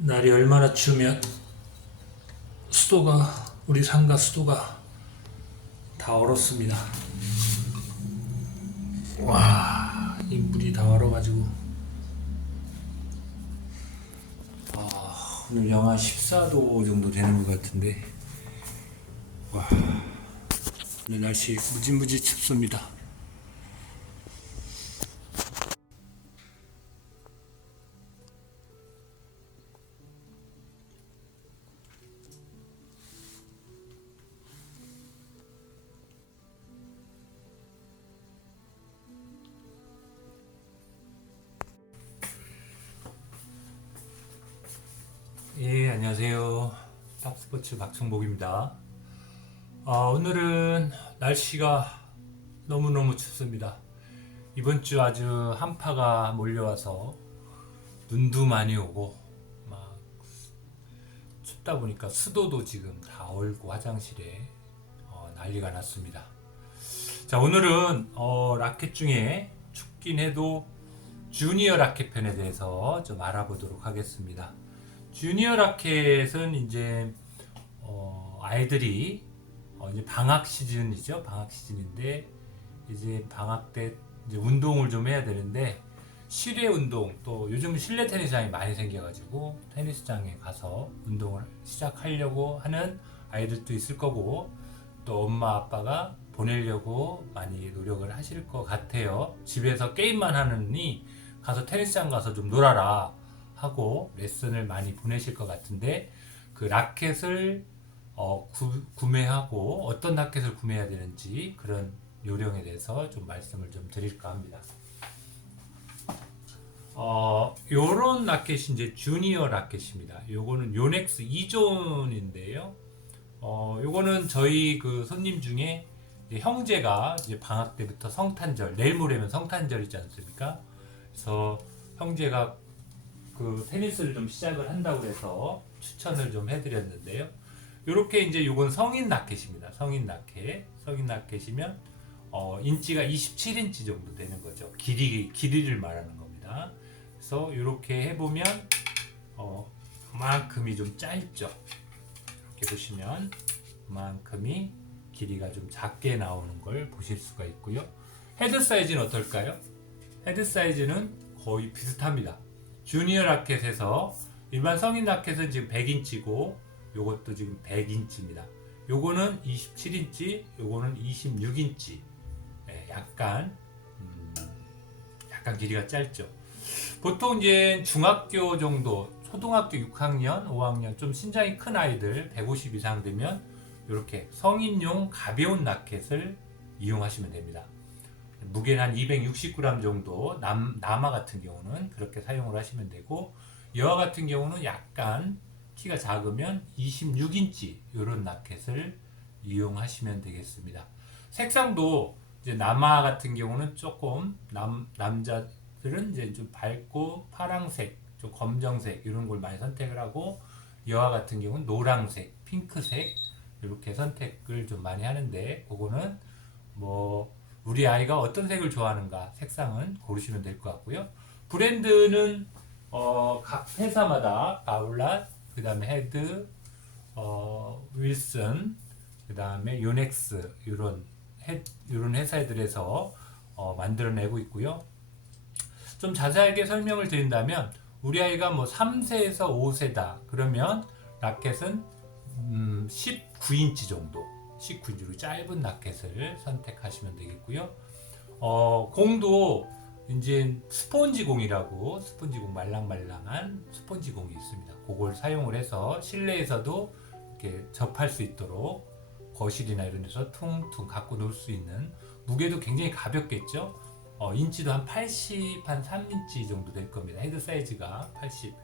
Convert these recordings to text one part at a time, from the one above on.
날이 얼마나 추우면 우리 상가 수도가 다 얼었습니다. 와, 이 물이 다 얼어가지고 오늘 영하 14도 정도 되는 것 같은데, 와, 오늘 날씨 무지무지 춥습니다. 예, 안녕하세요. 탑스포츠 박충복입니다. 오늘은 날씨가 너무너무 춥습니다. 이번 주 아주 한파가 몰려와서 눈도 많이 오고 막 춥다 보니까 수도도 지금 다 얼고 화장실에 난리가 났습니다. 자, 오늘은 라켓 중에 춥긴 해도 주니어 라켓 편에 대해서 좀 알아보도록 하겠습니다. 주니어 라켓은 이제 아이들이 이제 방학 시즌이죠. 방학 시즌인데 이제 방학 때 이제 운동을 좀 해야 되는데, 실외 운동, 또 요즘 실내 테니스장이 많이 생겨가지고 테니스장에 가서 운동을 시작하려고 하는 아이들도 있을 거고, 또 엄마 아빠가 보내려고 많이 노력을 하실 것 같아요. 집에서 게임만 하느니 가서 테니스장 가서 좀 놀아라 하고 레슨을 많이 보내실 것 같은데, 그 라켓을 구매하고 어떤 라켓을 구매해야 되는지 그런 요령에 대해서 좀 말씀을 좀 드릴까 합니다. 요런 라켓이 이제 주니어 라켓입니다. 요거는 요넥스 2존인데요. 요거는 저희 그 손님 중에 이제 형제가 이제 방학 때부터 성탄절, 내일 모레면 성탄절이지 않습니까? 그래서 형제가 그 테니스를 좀 시작을 한다고 해서 추천을 좀 해드렸는데요. 이렇게 이제 요건 성인 라켓입니다. 성인 라켓. 성인 라켓이면 인치가 27인치 정도 되는 거죠. 길이를 말하는 겁니다. 그래서 이렇게 해보면 그만큼이 좀 짧죠. 이렇게 보시면 그만큼이 길이가 좀 작게 나오는 걸 보실 수가 있고요. 헤드 사이즈는 어떨까요? 헤드 사이즈는 거의 비슷합니다. 주니어 라켓에서 일반 성인 라켓은 지금 100인치고 요것도 지금 100인치입니다. 요거는 27인치, 요거는 26인치. 네, 약간 길이가 짧죠. 보통 이제 중학교 정도, 초등학교 6학년, 5학년 좀 신장이 큰 아이들 150 이상 되면 이렇게 성인용 가벼운 라켓을 이용하시면 됩니다. 무게는 한 260g 정도, 남아 같은 경우는 그렇게 사용을 하시면 되고, 여아 같은 경우는 약간 키가 작으면 26인치 이런 라켓을 이용하시면 되겠습니다. 색상도 이제 남아 같은 경우는 조금 남자들은 이제 좀 밝고 파랑색, 좀 검정색 이런 걸 많이 선택을 하고, 여아 같은 경우는 노란색, 핑크색 이렇게 선택을 좀 많이 하는데, 그거는 뭐 우리 아이가 어떤 색을 좋아하는가 색상은 고르시면 될 것 같고요. 브랜드는 각 회사마다 아울랏, 그 다음에 헤드, 윌슨, 그 다음에 요넥스 이런 회사들에서 만들어내고 있고요. 좀 자세하게 설명을 드린다면, 우리 아이가 뭐 3세에서 5세다 그러면 라켓은 19인치 정도, 19인치로 짧은 라켓을 선택하시면 되겠고요. 공도 이제 스폰지 공이라고, 스폰지 공, 말랑말랑한 스폰지 공이 있습니다. 그걸 사용을 해서 실내에서도 이렇게 접할 수 있도록 거실이나 이런 데서 퉁퉁 갖고 놀 수 있는, 무게도 굉장히 가볍겠죠. 인치도 한 80, 한 3인치 정도 될 겁니다. 헤드 사이즈가 80,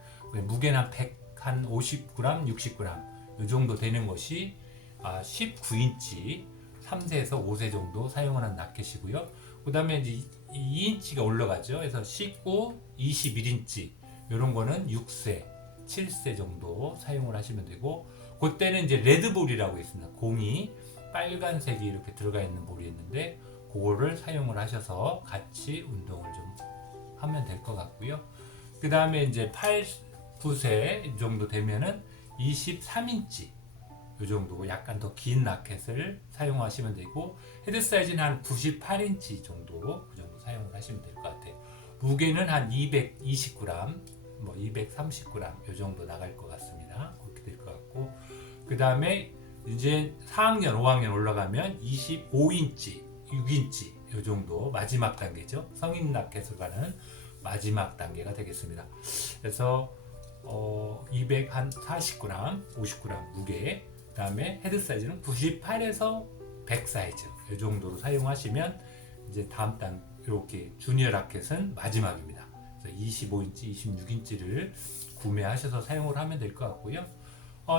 무게는 한 100, 한 50g, 60g 이 정도 되는 것이 19인치 3세에서 5세 정도 사용하는 라켓이고요. 그 다음에 이제 2인치가 올라가죠. 그래서 19, 21인치 이런 거는 6세, 7세 정도 사용을 하시면 되고, 그때는 이제 레드볼이라고 있습니다. 공이 빨간색이 이렇게 들어가 있는 볼이 있는데, 그거를 사용을 하셔서 같이 운동을 좀 하면 될 것 같고요. 그 다음에 이제 붓에 이 정도 되면은 23인치 이 정도 약간 더 긴 라켓을 사용하시면 되고, 헤드 사이즈는 한 98인치 정도 그 정도 사용을 하시면 될 것 같아요. 무게는 한 220g, 뭐 230g 이 정도 나갈 것 같습니다. 그렇게 될 것 같고, 그 다음에 이제 4학년, 5학년 올라가면 25인치, 6인치 이 정도 마지막 단계죠. 성인 라켓으로 가는 마지막 단계가 되겠습니다. 그래서 240g, 50g 무게, 그 다음에 헤드 사이즈는 98에서 100 사이즈 이 정도로 사용하시면 이제 다음 단 이렇게 주니어 라켓은 마지막입니다. 그래서 25인치, 26인치를 구매하셔서 사용을 하면 될 것 같고요.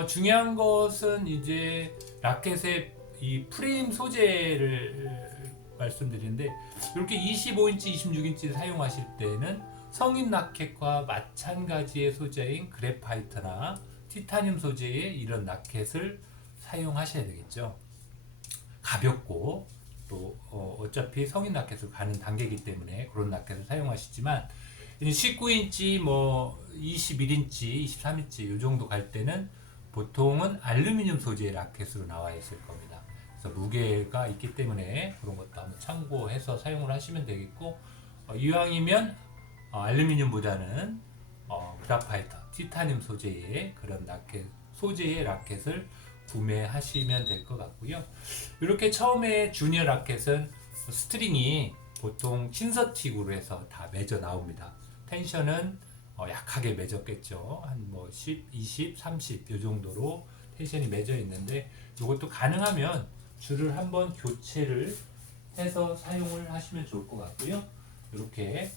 중요한 것은 이제 라켓의 이 프레임 소재를 말씀드리는데, 이렇게 25인치, 26인치를 사용하실 때는 성인 라켓과 마찬가지의 소재인 그래파이트나 티타늄 소재의 이런 라켓을 사용하셔야 되겠죠. 가볍고 또 어차피 성인 라켓으로 가는 단계이기 때문에 그런 라켓을 사용하시지만, 19인치, 뭐 21인치, 23인치 이 정도 갈 때는 보통은 알루미늄 소재의 라켓으로 나와 있을 겁니다. 그래서 무게가 있기 때문에 그런 것도 한번 참고해서 사용을 하시면 되겠고, 이왕이면 알루미늄보다는 그라파이트, 티타늄 소재의 그런 라켓, 소재의 라켓을 구매하시면 될 것 같고요. 이렇게 처음에 주니어 라켓은 스트링이 보통 신서틱으로 해서 다 맺어 나옵니다. 텐션은 약하게 맺었겠죠. 한 뭐 10, 20, 30 이 정도로 텐션이 맺어 있는데, 이것도 가능하면 줄을 한번 교체를 해서 사용을 하시면 좋을 것 같고요. 이렇게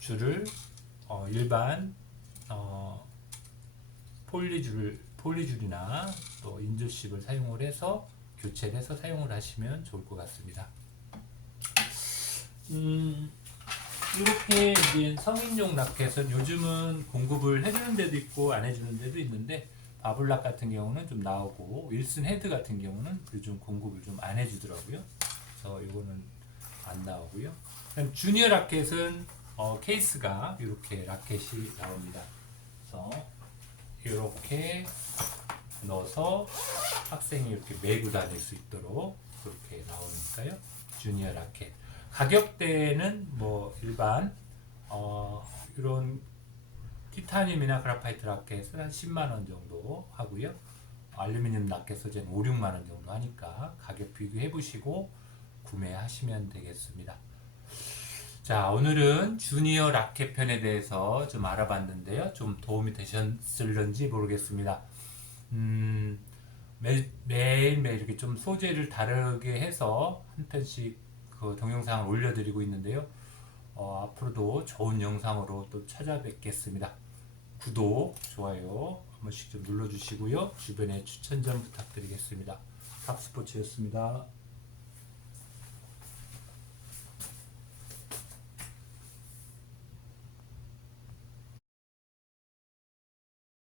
줄을 일반 폴리줄이나 또 인조십을 사용을 해서 교체를 해서 사용을 하시면 좋을 것 같습니다. 이렇게 이제 성인용 라켓은 요즘은 공급을 해주는 데도 있고 안 해주는 데도 있는데, 바블락 같은 경우는 좀 나오고 윌슨 헤드 같은 경우는 요즘 공급을 좀 안 해주더라고요. 그래서 이거는 안 나오고요. 그다음 주니어 라켓은 케이스가 이렇게 라켓이 나옵니다. 그래서 이렇게 넣어서 학생이 이렇게 메고 다닐 수 있도록 그렇게 나오니까요. 주니어 라켓. 가격대는 뭐 일반 이런 티타늄이나 그라파이트 라켓은 한 10만 원 정도 하고요. 알루미늄 라켓 소재는 5, 6만 원 정도 하니까 가격 비교해 보시고 구매하시면 되겠습니다. 자, 오늘은 주니어 라켓 편에 대해서 좀 알아봤는데요. 좀 도움이 되셨을런지 모르겠습니다. 매일매일 이렇게 좀 소재를 다르게 해서 한 편씩 그 동영상을 올려드리고 있는데요. 앞으로도 좋은 영상으로 또 찾아뵙겠습니다. 구독, 좋아요 한 번씩 좀 눌러주시고요. 주변에 추천 좀 부탁드리겠습니다. 탑스포츠였습니다.